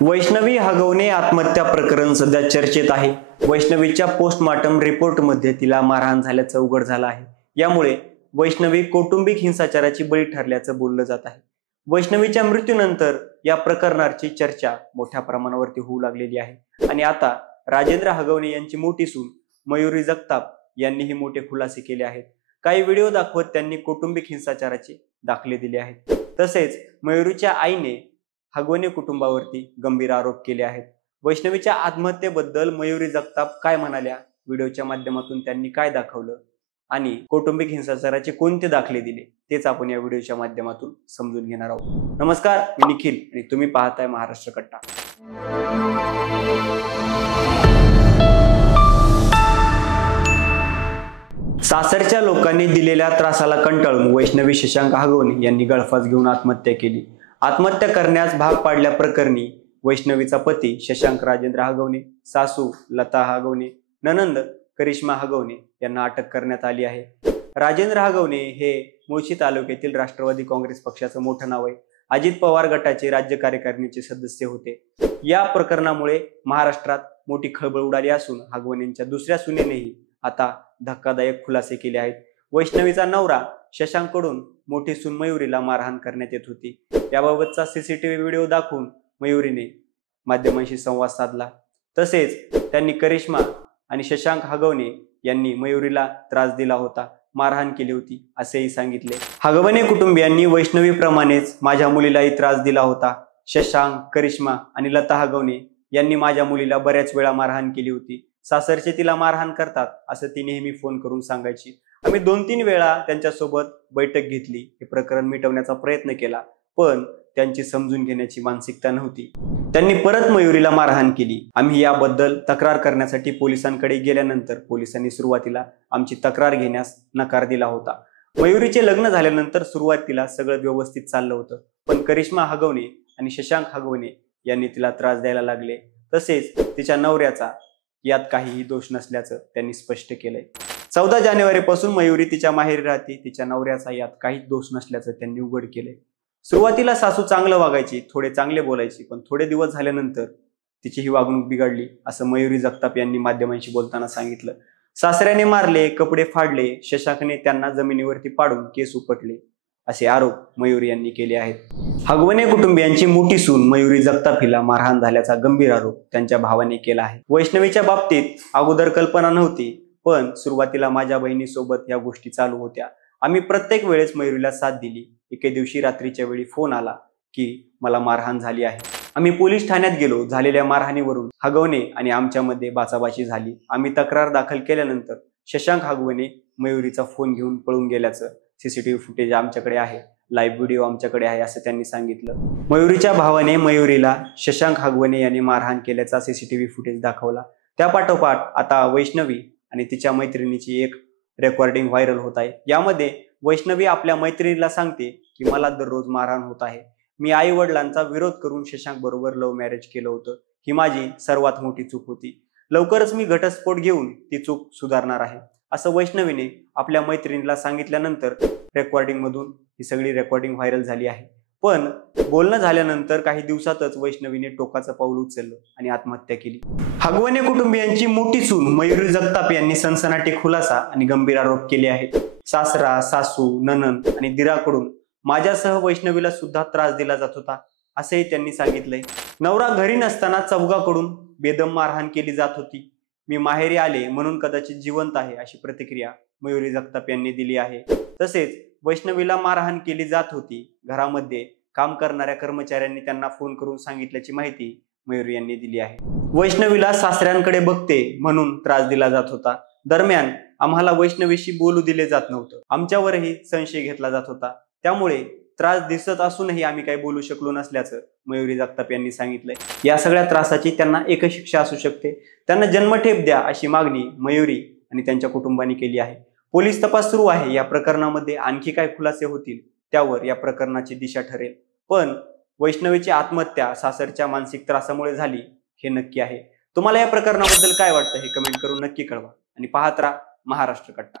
वैष्णवी हगवणे आत्महत्या प्रकरण सध्या चर्चेत आहे। वैष्णवीच्या पोस्टमॉर्टम रिपोर्टमध्ये तिला मारहाण झाल्याचं उघड झालं आहे। यामुळे वैष्णवी कौटुंबिक हिंसाचाराची बळी ठरल्याचं बोललं जात आहे। वैष्णवीच्या मृत्यूनंतर या प्रकरणाची चर्चा मोठ्या प्रमाणावरती होऊ लागलेली आहे आणि आता राजेंद्र हगवणे यांची मोठी सून मयुरी जगताप यांनीही मोठे खुलासे केले आहेत। काही व्हिडिओ दाखवत त्यांनी कौटुंबिक हिंसाचाराचे दाखले दिले आहेत। तसेच मयुरीच्या आईने हगवणे कुटुंबावरती गंभीर आरोप केले आहेत। वैष्णवीच्या आत्महत्येबद्दल मयुरी जगताप काय म्हणाल्या, व्हिडिओच्या माध्यमातून त्यांनी काय दाखवलं आणि कौटुंबिक हिंसाचाराचे कोणते दाखले दिले तेच आपण या व्हिडिओच्या माध्यमातून समजून घेणार आहोत। नमस्कार, मी निखिल आणि तुम्ही पाहताय महाराष्ट्र कट्टा। सासरच्या लोकांनी दिलेल्या त्रासाला कंटाळून वैष्णवी शशांक हगवणे यांनी गळफास घेऊन आत्महत्या केली। आत्महत्या करण्यास भाग पाडल्याप्रकरणी वैष्णवीचा पती शशांक राजेंद्र हगवणे, सासू लता हगवणे, ननंद करिश्मा हगवणे यांना अटक करण्यात आली आहे। राजेंद्र हगवणे हे मुळशी तालुक्यातील राष्ट्रवादी काँग्रेस पक्षाचं मोठं नाव आहे। अजित पवार गटाचे राज्य कार्यकारिणीचे सदस्य होते। या प्रकरणामुळे महाराष्ट्रात मोठी खळबळ उडाली असून हगवणेंच्या दुसऱ्या सुनेनेही आता धक्कादायक खुलासे केले आहेत। वैष्णवीचा नवरा शशांककडून मोठी सून मयुरीला मारहाण करण्यात येत होती। याबाबतचा सीसीटीव्ही व्हिडिओ दाखवून मयुरीने माध्यमांशी संवाद साधला। तसेच त्यांनी करिश्मा आणि शशांक हगवणे यांनी मयुरीला त्रास दिला होता, मारहाण केली होती असेही सांगितले। हगवणे कुटुंबियांनी वैष्णवीप्रमाणेच माझ्या मुलीलाही त्रास दिला होता। शशांक, करिश्मा आणि लता हगवणे यांनी माझ्या मुलीला बऱ्याच वेळा मारहाण केली होती। सासरचे तिला मारहाण करतात असं ती नेहमी फोन करून सांगायची। आम्ही 2-3 वेळा त्यांच्यासोबत बैठक घेतली, हे प्रकरण मिटवण्याचा प्रयत्न केला, पण त्यांची समजून घेण्याची मानसिकता नव्हती। त्यांनी परत मयुरीला मारहाण केली। आम्ही याबद्दल तक्रार करण्यासाठी पोलिसांकडे गेल्यानंतर पोलिसांनी सुरुवातीला आमची तक्रार घेण्यास नकार दिला होता। मयुरीचे लग्न झाल्यानंतर सुरुवातीला सगळं व्यवस्थित चाललं होतं, पण करिश्मा हगवणे आणि शशांक हगवणे यांनी तिला त्रास द्यायला लागले। तसेच तिच्या नवऱ्याचा यात काहीही दोष नसल्याचं त्यांनी स्पष्ट केलंय। 14 जानेवारीपासून मयुरी तिच्या माहेरी राहते, तिच्या नवऱ्याचा यात काहीच दोष नसल्याचं त्यांनी उघड केलंय। सुरुवातीला सासू चांगलं वागायची, थोडे चांगले बोलायची, पण थोडे दिवस झाल्यानंतर तिची ही वागणूक बिघडली असं मयुरी जगताप यांनी माध्यमांशी बोलताना सांगितलं। सासऱ्याने मारले, कपडे फाडले, शशांकने त्यांना जमिनीवरती पाडून केस उपटले असे आरोप मयुरी यांनी केले आहेत। हगवणे कुटुंबियांची मोठी सून मयुरी जगताप हिला मारहाण झाल्याचा गंभीर आरोप त्यांच्या भावाने केला आहे। वैष्णवीच्या बाबतीत अगोदर कल्पना नव्हती, पण सुरुवातीला माझ्या बहिणीसोबत या गोष्टी चालू होत्या। आम्ही प्रत्येक वेळेस मयुरीला साथ दिली। एके दिवशी रात्रीच्या वेळी फोन आला की मला मारहाण झाली आहे। आम्ही पोलीस ठाण्यात गेलो। झालेल्या मारहाणीवरून हगवणे आणि आमच्यामध्ये बाचाबाची झाली। आम्ही तक्रार दाखल केल्यानंतर शशांक हगवणे मयुरीचा फोन घेऊन पळून गेल्याचं सीसीटीव्ही फुटेज आमच्याकडे आहे, लाईव्ह व्हिडिओ आमच्याकडे आहे असं त्यांनी सांगितलं। मयुरीच्या भावाने मयुरीला शशांक हगवणे यांनी मारहाण केल्याचा सीसीटीव्ही फुटेज दाखवला। त्यापाठोपाठ आता वैष्णवी आणि तिच्या मैत्रिणीची एक रेकॉर्डिंग व्हायरल होत आहे। यामध्ये वैष्णवी आपल्या मैत्रिणीला सांगते की मला दररोज मारहाण होत आहे। मी आई वडिलांचा विरोध करून शशांक बरोबर लव्ह मॅरेज केलं होतं। ही माझी सर्वात मोठी चूक होती। लवकरच मी घटस्फोट घेऊन ती चूक सुधारणार आहे असं वैष्णवीने आपल्या मैत्रिणीला सांगितल्यानंतर रेकॉर्डिंग मधून ही सगळी रेकॉर्डिंग व्हायरल झाली आहे। पण बोलणं झाल्यानंतर काही दिवसातच वैष्णवीने टोकाचं पाऊल उचललं आणि आत्महत्या केली। हगवणे कुटुंबियांची मोठी सून मयुरी जगताप यांनी सनसनाटी खुलासा आणि गंभीर आरोप केले आहेत। सासरा, सासू, ननंद आणि दिराकडून माझ्यासह वैष्णवीला सुद्धा त्रास दिला जात होता असेही त्यांनी सांगितलंय। नवरा घरी नसताना चौघाकडून बेदम मारहाण केली जात होती। मी माहेरी आले म्हणून कदाचित जिवंत आहे अशी प्रतिक्रिया मयुरी जगताप यांनी दिली आहे। तसेच वैष्णवीला मारहाण केली जात होती। घरामध्ये काम करणाऱ्या कर्मचाऱ्यांनी त्यांना फोन करून सांगितल्याची माहिती मयुरी यांनी दिली आहे। वैष्णवीला सासऱ्यांकडे बघते म्हणून त्रास दिला जात होता। दरम्यान आम्हाला वैष्णवीशी बोलू दिले जात नव्हतं। आमच्यावरही संशय घेतला जात होता। त्यामुळे त्रास दिसत असूनही आम्ही काही बोलू शकलो नसल्याचं मयुरी जगताप यांनी सांगितलंय। या सगळ्या त्रासाची त्यांना एकच शिक्षा असू शकते, त्यांना जन्मठेप द्या अशी मागणी मयुरी आणि त्यांच्या कुटुंबाने केली आहे। पोलीस तपास सुरू आहे। या प्रकरणामध्ये आणखी काय खुलासे होतील त्यावर या प्रकरणाची दिशा ठरेल। पण वैष्णवीची आत्महत्या सासरच्या मानसिक त्रासामुळे झाली हे नक्की आहे। तुम्हाला या प्रकरणाबद्दल काय वाटतं हे कमेंट करून नक्की कळवा आणि पाहत राहा महाराष्ट्र कट्टा।